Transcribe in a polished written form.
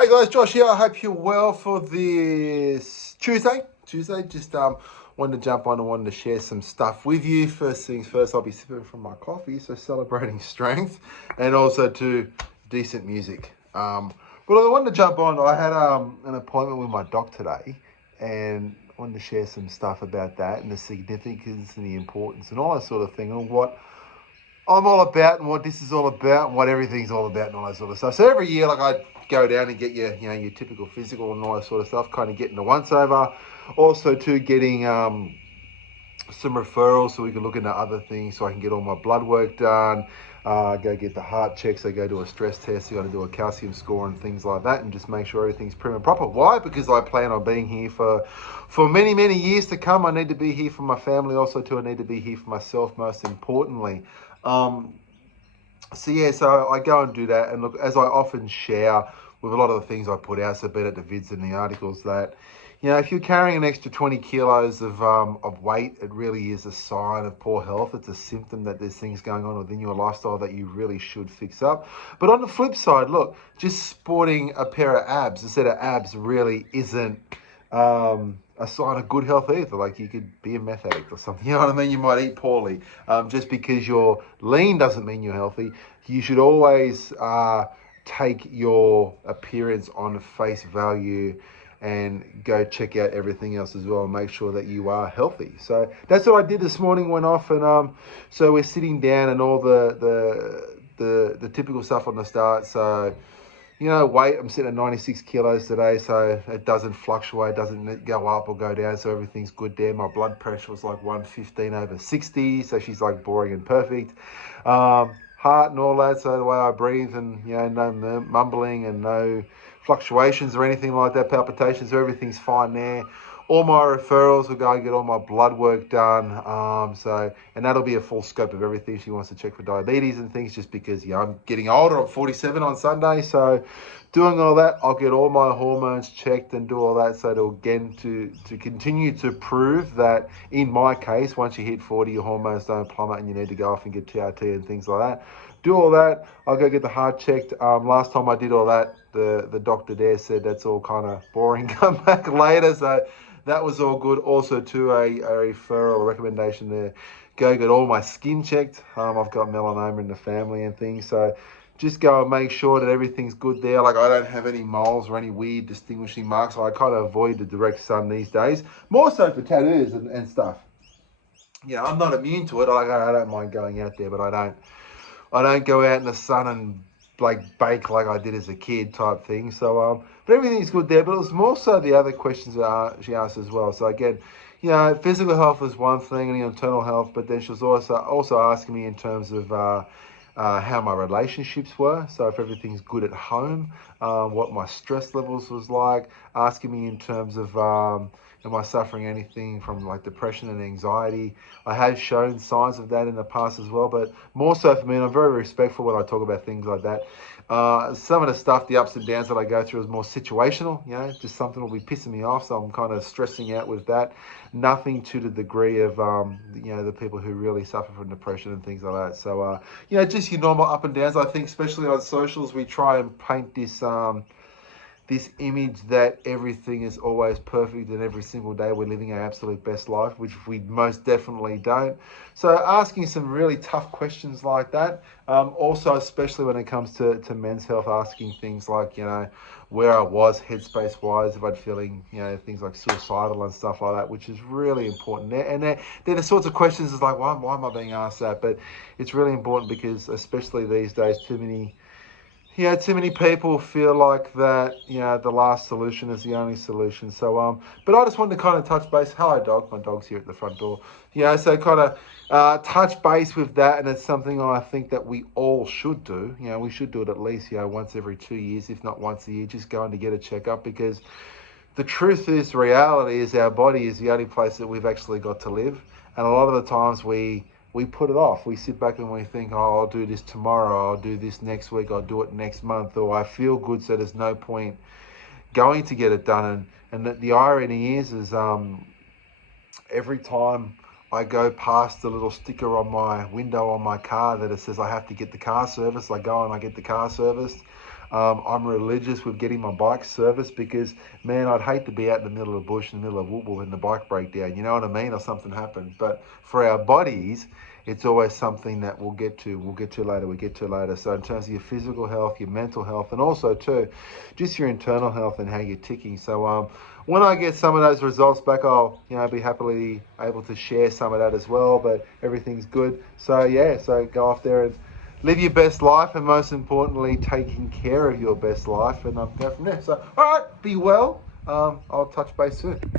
Hey guys, Josh here. I hope you're well for this Tuesday. Just wanted to jump on and wanted to share some stuff with you. First things first, I'll be sipping from my coffee, so celebrating strength, and also to decent music. But I wanted to jump on. I had an appointment with my doc today, and I wanted to share some stuff about that and the significance and the importance and all that sort of thing, and what I'm all about and what this is all about and what everything's all about and all that sort of stuff. So every year, like I go down and get your typical physical and all that sort of stuff, kind of getting the once over. Also, to getting some referrals so we can look into other things, so I can get all my blood work done. Go get the heart checks. I go do a stress test. You got to do a calcium score and things like that, and just make sure everything's prim and proper. Why? Because I plan on being here for many years to come. I need to be here for my family. Also, too, I need to be here for myself. Most importantly. Um, so I go and do that, and look, as I often share with a lot of the things I put out, so be it the vids and the articles, that if you're carrying an extra 20 kilos of weight, it really is a sign of poor health. It's a symptom that there's things going on within your lifestyle that you really should fix up. But on the flip side, look, just sporting a pair of abs instead of abs really isn't a sign of good health either. Like, you could be a meth addict or something. You know what I mean? You might eat poorly. Just because you're lean doesn't mean you're healthy. You should always take your appearance on face value and go check out everything else as well and make sure that you are healthy. So that's what I did this morning. Went off, and so we're sitting down and all the typical stuff on the start. So weight, I'm sitting at 96 kilos today, so it doesn't fluctuate, doesn't go up or go down, so everything's good there. My blood pressure was like 115/60, so she's like boring and perfect. Heart and all that, so the way I breathe, and no mumbling and no fluctuations or anything like that, palpitations, so everything's fine there. All my referrals will go and get all my blood work done. And that'll be a full scope of everything. She wants to check for diabetes and things, just because I'm getting older. I'm 47 on Sunday, so doing all that, I'll get all my hormones checked and do all that. So to continue to prove that, in my case, once you hit 40, your hormones don't plummet and you need to go off and get TRT and things like that. Do all that. I'll go get the heart checked. Last time I did all that, the doctor there said that's all kind of boring. Come back later. So that was all good. Also, to a referral, a recommendation there, go get all my skin checked. I've got melanoma in the family and things, so just go and make sure that everything's good there. Like, I don't have any moles or any weird distinguishing marks. So I kind of avoid the direct sun these days, more so for tattoos and stuff. I'm not immune to it. I don't mind going out there, but I don't go out in the sun and like bake like I did as a kid type thing. So but everything's good there. But it was more so the other questions that she asked as well. So again, physical health is one thing, and internal health. But then she was also asking me in terms of how my relationships were. So if everything's good at home, what my stress levels was like. Asking me in terms of am I suffering anything from like depression and anxiety? I have shown signs of that in the past as well, but more so for me, and I'm very respectful when I talk about things like that. Some of the stuff, the ups and downs that I go through, is more situational. Just something will be pissing me off, so I'm kind of stressing out with that. Nothing to the degree of the people who really suffer from depression and things like that. So just your normal up and downs. I think, especially on socials, we try and paint this image that everything is always perfect and every single day we're living our absolute best life, which we most definitely don't. So asking some really tough questions like that. Also, especially when it comes to men's health, asking things like, where I was headspace wise, if I'd feeling, things like suicidal and stuff like that, which is really important. And they're the sorts of questions is like, why am I being asked that? But it's really important because, especially these days, too many people feel like that, the last solution is the only solution. So, but I just wanted to kind of touch base. Hello, dog. My dog's here at the front door. So kind of touch base with that. And it's something I think that we all should do. We should do it at least, once every 2 years, if not once a year, just going to get a checkup, because the truth is, reality is, our body is the only place that we've actually got to live. And a lot of the times we put it off. We sit back and we think, oh, I'll do this tomorrow, I'll do this next week, I'll do it next month, or I feel good, so there's no point going to get it done. And the irony is every time I go past the little sticker on my window on my car that it says I have to get the car serviced, I go and I get the car serviced. I'm religious with getting my bike serviced because, man, I'd hate to be out in the middle of the bush, in the middle of Woodville when the bike break down, you know what I mean, or something happens. But for our bodies, it's always something that we'll get to later. So in terms of your physical health, your mental health, and also too, just your internal health and how you're ticking. So when I get some of those results back, I'll be happily able to share some of that as well. But everything's good. So yeah, so go off there and live your best life, and most importantly, taking care of your best life, and go from there. So all right, be well. I'll touch base soon.